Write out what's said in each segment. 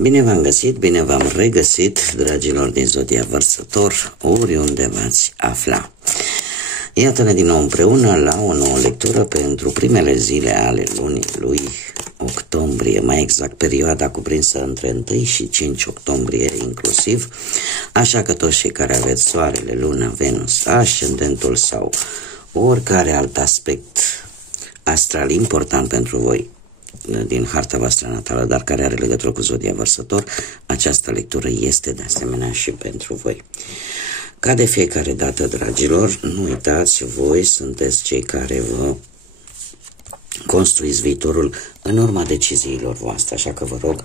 Bine v-am găsit, bine v-am regăsit, dragilor din Zodia Vărsător, oriunde v-ați afla. Iată-ne din nou împreună la o nouă lectură pentru primele zile ale lunii lui octombrie, mai exact perioada cuprinsă între 1 și 5 octombrie inclusiv, așa că toți cei care aveți soarele, luna, Venus, ascendentul sau oricare alt aspect astral important pentru voi din harta voastră natală, dar care are legătură cu Zodia Vărsător, această lectură este de asemenea și pentru voi. Ca de fiecare dată, dragilor, nu uitați, voi sunteți cei care vă construiți viitorul în urma deciziilor voastre, așa că vă rog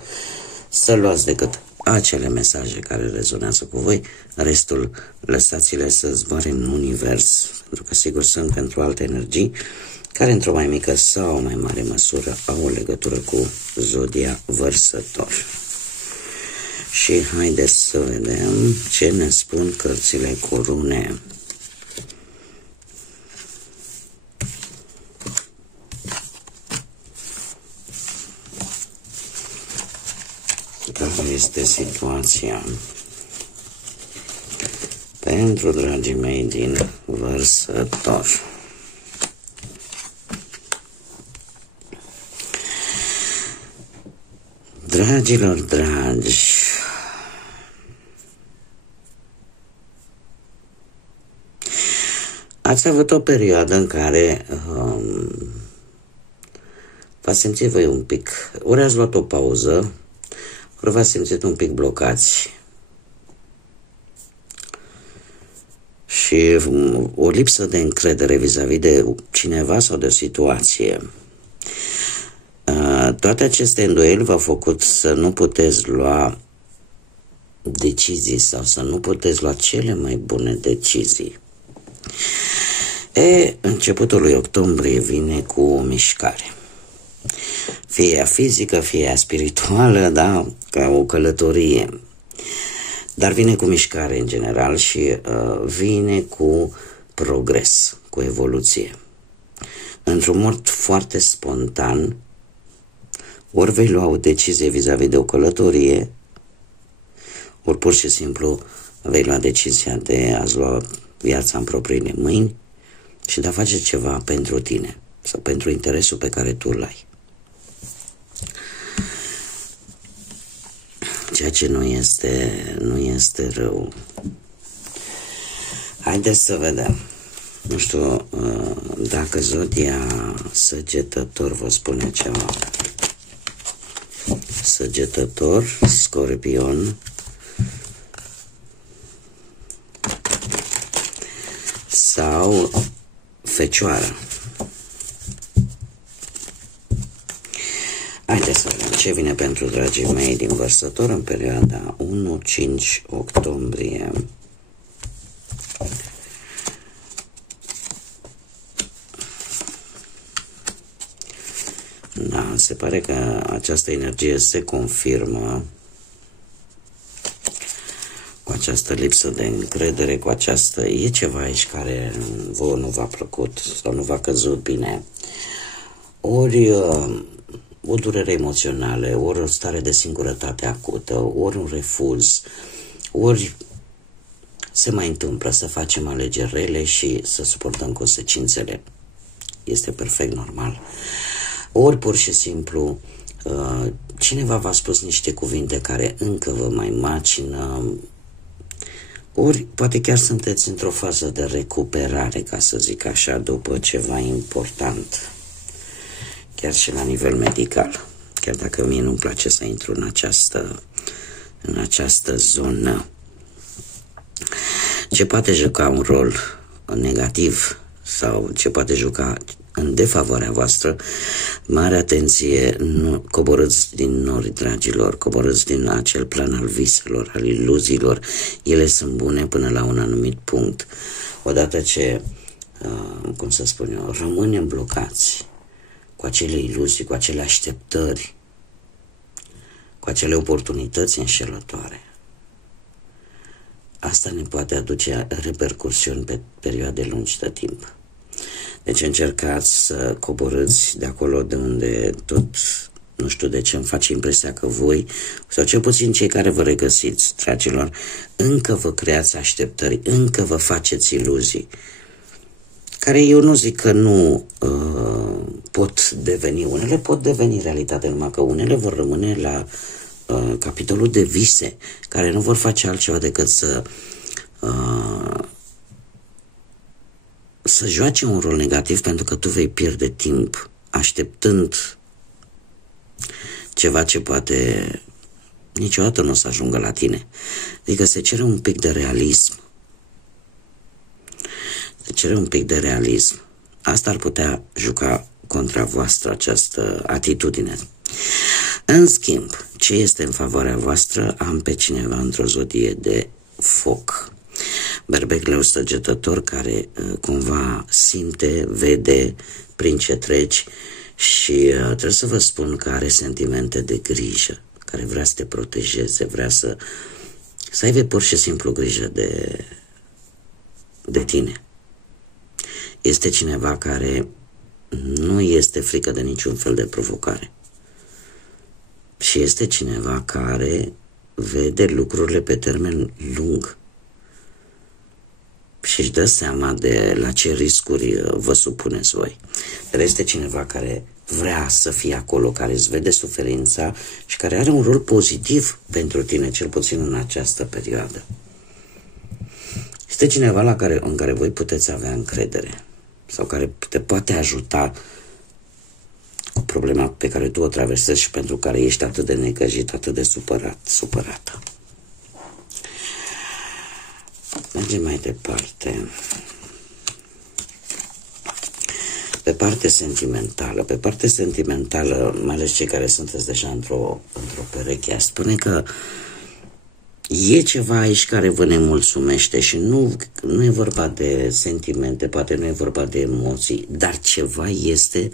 să luați decât acele mesaje care rezonează cu voi, restul lăsați-le să zboare în univers, pentru că sigur sunt pentru alte energii care într-o mai mică sau mai mare măsură au o legătură cu Zodia Vărsător. Și haideți să vedem ce ne spun cărțile cu rune. Care este situația pentru dragii mei din Vărsător? Dragilor dragi, ați avut o perioadă în care v-ați simțit voi un pic, ori ați luat o pauză, ori v-ați simțit un pic blocați și o lipsă de încredere vis-a-vis de cineva sau de situație. Toate aceste îndoieli v-au făcut să nu puteți lua decizii sau să nu puteți lua cele mai bune decizii. Începutul lui octombrie vine cu o mișcare. Fie ea fizică, fie ea spirituală, da, ca o călătorie. Dar vine cu mișcare în general și vine cu progres, cu evoluție. Într-un mod foarte spontan, ori vei lua o decizie vis-a-vis de o călătorie, ori pur și simplu vei lua decizia de a-ți lua viața în propriile mâini și de a face ceva pentru tine sau pentru interesul pe care tu îl ai. Ceea ce nu este rău. Haideți să vedem. Nu știu dacă Zodia Săgetător vă spune ceva. Săgetător, Scorpion sau Fecioară. Haideți să vedem ce vine pentru dragii mei din Vărsător în perioada 1-5 octombrie. Da, se pare că această energie se confirmă cu această lipsă de încredere, cu această... E ceva aici care vouă nu v-a plăcut sau nu v-a căzut bine. Ori o durere emoțională, ori o stare de singurătate acută, ori un refuz, ori se mai întâmplă să facem alegeri rele și să suportăm consecințele. Este perfect normal. Ori pur și simplu cineva v-a spus niște cuvinte care încă vă mai macină, ori poate chiar sunteți într-o fază de recuperare, ca să zic așa, după ceva important, chiar și la nivel medical, chiar dacă mie nu-mi place să intru în această zonă. Ce poate juca un rol negativ sau ce poate juca în defavoarea voastră, mare atenție, coborâți din nori, dragilor, coborâți din acel plan al viselor, al iluziilor. Ele sunt bune până la un anumit punct. Odată ce, cum să spun eu, rămânem blocați cu acele iluzii, cu acele așteptări, cu acele oportunități înșelătoare, asta ne poate aduce repercursiuni pe perioade lungi de timp. Deci încercați să coborâți de acolo de unde tot Nu știu de ce îmi face impresia că voi, sau cel puțin cei care vă regăsiți, dragilor, încă vă creați așteptări, încă vă faceți iluzii, care eu nu zic că nu pot deveni, unele pot deveni realitate, numai că unele vor rămâne la capitolul de vise, care nu vor face altceva decât să joace un rol negativ, pentru că tu vei pierde timp așteptând ceva ce poate niciodată nu o să ajungă la tine. Adică se cere un pic de realism. Se cere un pic de realism. Asta ar putea juca contra voastră, această atitudine. În schimb, ce este în favoarea voastră? Am pe cineva într-o zodie de foc. Berbec, leu, săgetător, care cumva simte, vede prin ce treci și trebuie să vă spun că are sentimente de grijă, care vrea să te protejeze, vrea să aibă pur și simplu grijă de tine. Este cineva care nu este frică de niciun fel de provocare. Și este cineva care vede lucrurile pe termen lung și își dă seama de la ce riscuri vă supuneți voi. Dar este cineva care vrea să fie acolo, care îți vede suferința și care are un rol pozitiv pentru tine, cel puțin în această perioadă. Este cineva în care voi puteți avea încredere sau care te poate ajuta cu problema pe care tu o traversezi și pentru care ești atât de necăjit, atât de supărată. Mergem mai departe. Pe partea sentimentală, mai ales cei care sunteți deja într-o pereche, spune că e ceva aici care vă nemulțumește și nu e vorba de sentimente, poate nu e vorba de emoții, dar ceva este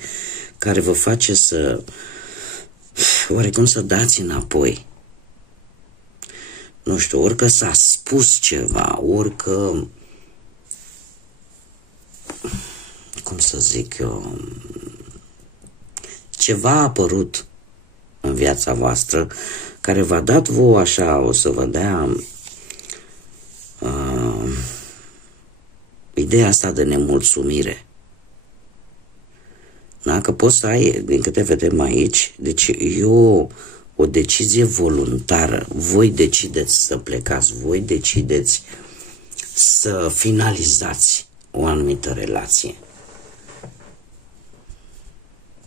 care vă face oarecum să dați înapoi. Nu știu, orică s-a spus ceva, orică, cum să zic eu, ceva a apărut în viața voastră care v-a dat vouă așa, o să vă dea ideea asta de nemulțumire. Da? Că poți să ai, din câte vedem aici, deci eu o decizie voluntară. Voi decideți să plecați, voi decideți să finalizați o anumită relație.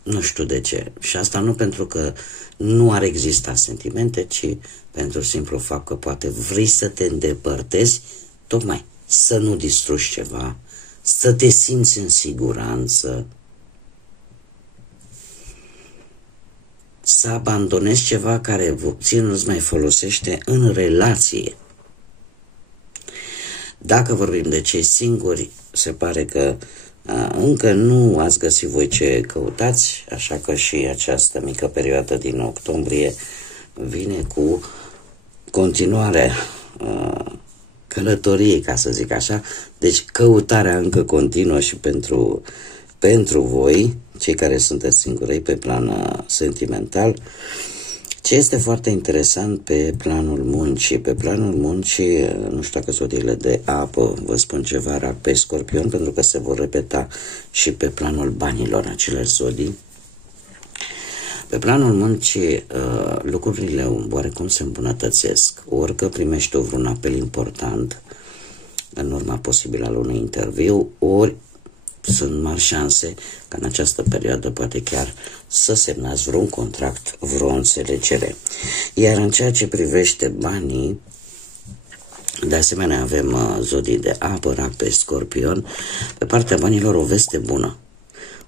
Nu știu de ce. Și asta nu pentru că nu ar exista sentimente, ci pentru simplu fapt că poate vrei să te îndepărtezi, tocmai să nu distrugi ceva, să te simți în siguranță, să abandonezi ceva care ție nu-ți mai folosește în relație. Dacă vorbim de cei singuri, se pare că încă nu ați găsit voi ce căutați, așa că și această mică perioadă din octombrie vine cu continuarea călătoriei, ca să zic așa. Deci căutarea încă continuă și pentru voi, cei care sunteți singuri pe plan sentimental. Ce este foarte interesant pe planul muncii? Pe planul muncii, nu știu dacă zodiile de apă vă spun ceva, Rac, pe Scorpion, pentru că se vor repeta și pe planul banilor aceleași zodii. Pe planul muncii lucrurile oarecum se îmbunătățesc. Orică primești tu vreun apel important în urma posibilă al unui interviu, ori sunt mari șanse ca în această perioadă poate chiar să semnați vreun contract, vreo înțelegere. Iar în ceea ce privește banii, de asemenea avem zodii de apă, Rac, pe Scorpion. Pe partea banilor o veste bună.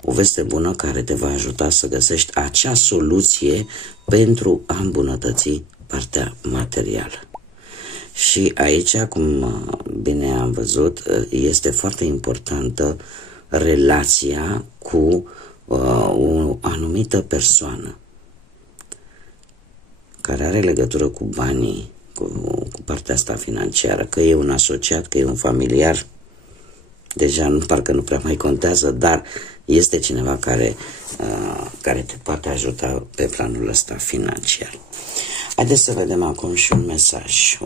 O veste bună care te va ajuta să găsești acea soluție pentru a îmbunătăți partea materială. Și aici, cum bine am văzut, este foarte importantă relația cu o anumită persoană care are legătură cu banii, cu partea asta financiară, că e un asociat, că e un familiar, deja parcă nu prea mai contează, dar este cineva care te poate ajuta pe planul ăsta financiar. Haideți să vedem acum și un mesaj.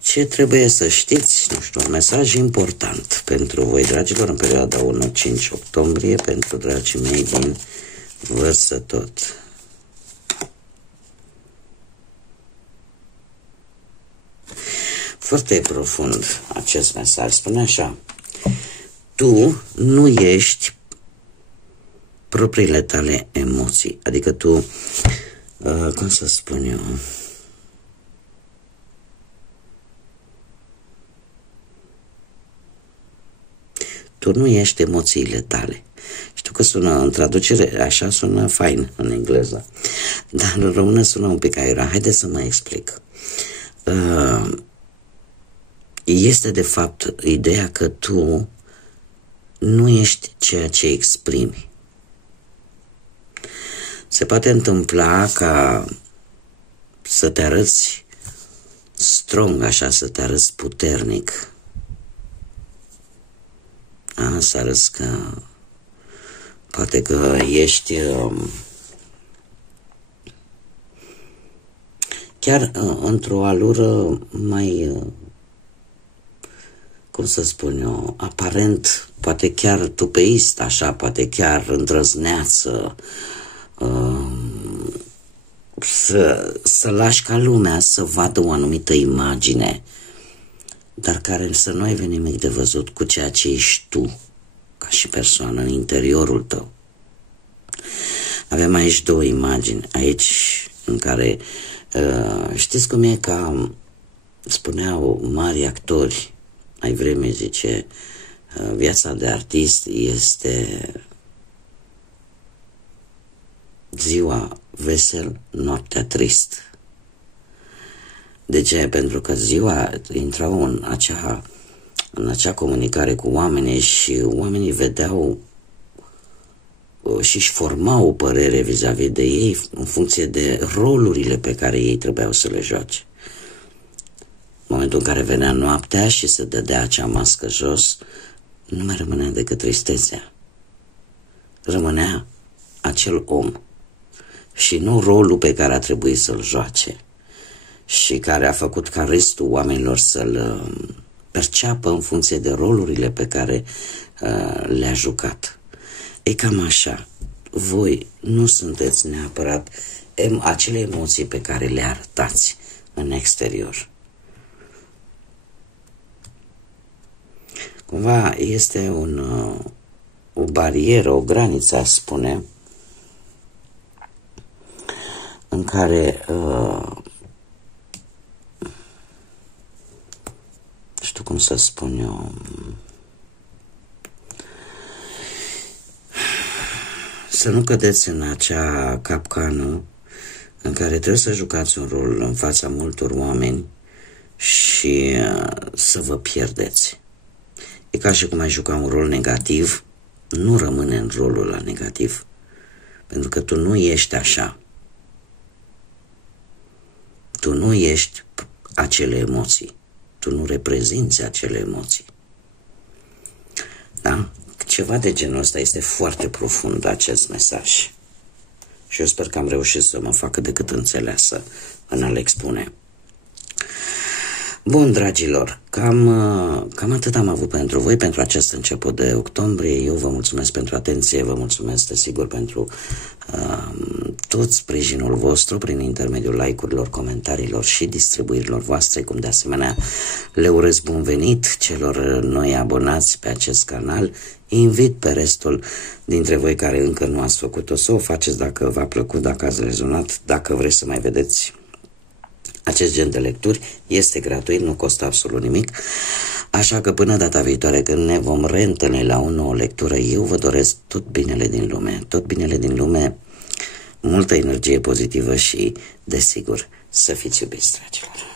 Ce trebuie să știți? Nu știu, un mesaj important pentru voi, dragilor, în perioada 1-5 octombrie, pentru dragii mei din Vărsătot. Foarte profund acest mesaj. Spune așa: tu nu ești propriile tale emoții. Adică tu, cum să spun eu, tu nu ești emoțiile tale. Știu că sună, în traducere, așa sună fain în engleză, dar în română sună un pic aiurea. Haideți să mă explic. Este de fapt ideea că tu nu ești ceea ce exprimi. Se poate întâmpla ca să te arăți strong, așa, să te arăți puternic. Să arăți că poate că ești chiar într-o alură mai, cum să spun eu, aparent, poate chiar tupeist, așa, poate chiar îndrăzneață, să lași ca lumea să vadă o anumită imagine, dar care să nu aibă nimic de văzut cu ceea ce ești tu, ca și persoană, în interiorul tău. Avem aici două imagini, aici în care, știți cum e, ca spuneau mari actori ai vremii, zice, viața de artist este ziua vesel, noaptea trist. De ce? Pentru că ziua intrau în acea comunicare cu oamenii și oamenii vedeau și își formau o părere vis-a-vis de ei în funcție de rolurile pe care ei trebuiau să le joace. În momentul în care venea noaptea și se dădea acea mască jos, nu mai rămânea decât tristețea. Rămânea acel om și nu rolul pe care a trebuit să-l joace și care a făcut ca restul oamenilor să-l perceapă în funcție de rolurile pe care le-a jucat. E cam așa. Voi nu sunteți neapărat acele emoții pe care le arătați în exterior. Cumva este o barieră, o graniță, aș spune, în care știu cum să spun eu, să nu cădeți în acea capcană în care trebuie să jucați un rol în fața multor oameni și să vă pierdeți. E ca și cum ai juca un rol negativ, nu rămâne în rolul ăla negativ, pentru că tu nu ești așa. Tu nu ești acele emoții. Tu nu reprezinți acele emoții. Da? Ceva de genul ăsta. Este foarte profund acest mesaj. Și eu sper că am reușit să mă facă decât înțeleasă în a le expune. Bun, dragilor, cam atât am avut pentru voi, pentru acest început de octombrie. Eu vă mulțumesc pentru atenție, vă mulțumesc, desigur, pentru tot sprijinul vostru prin intermediul like-urilor, comentariilor și distribuirilor voastre, cum de asemenea le urez bun venit celor noi abonați pe acest canal. Invit pe restul dintre voi care încă nu ați făcut-o să o faceți dacă v-a plăcut, dacă ați rezonat, dacă vreți să mai vedeți acest gen de lecturi. Este gratuit, nu costă absolut nimic. Așa că până data viitoare, când ne vom reîntâlni la o nouă lectură, eu vă doresc tot binele din lume, tot binele din lume, multă energie pozitivă și, desigur, să fiți iubiți, dragilor.